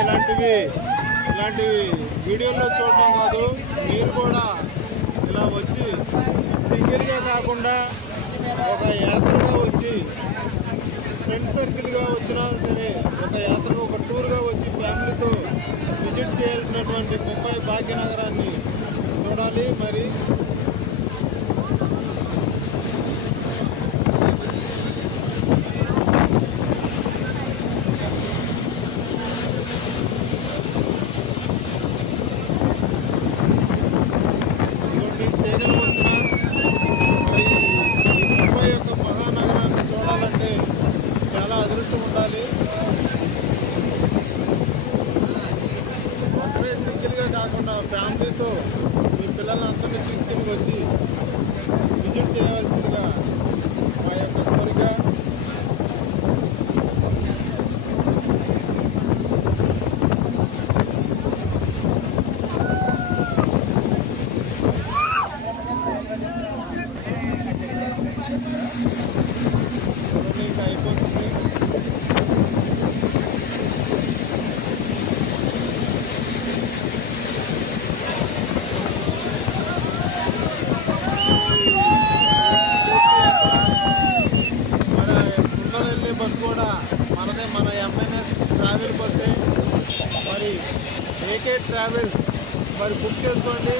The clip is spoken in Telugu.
ఇలాంటి వీడియోల్లో చూడటం కాదు, మీరు కూడా ఇలా వచ్చి సింగిల్గా కాకుండా ఒక యాత్రగా వచ్చి ఫ్రెండ్ సర్కిల్గా వచ్చినా సరే ఒక యాత్ర ఒక టూర్గా వచ్చి ఫ్యామిలీతో విజిట్ చేయాల్సినటువంటి ముంబై భాగ్యనగరాన్ని చూడాలి. మరి ముంబై యొక్క మహానగరాన్ని చూడాలంటే చాలా అదృష్టం ఉండాలి. ఒకరే సింగిల్గా కాకుండా ఫ్యామిలీతో మీ పిల్లలందరినీ తీసుకుని వచ్చి విజిట్ చేయవలసిందిగా మా యొక్క కోరిక. ఇంకా అయిపోతుంది. వెళ్ళే బస్సు కూడా మనదే, మన ఎంఎన్ఎస్ ట్రావెల్ బస్సే. మరి ఏకే ట్రావెల్స్ మరి బుక్ చేసుకోండి.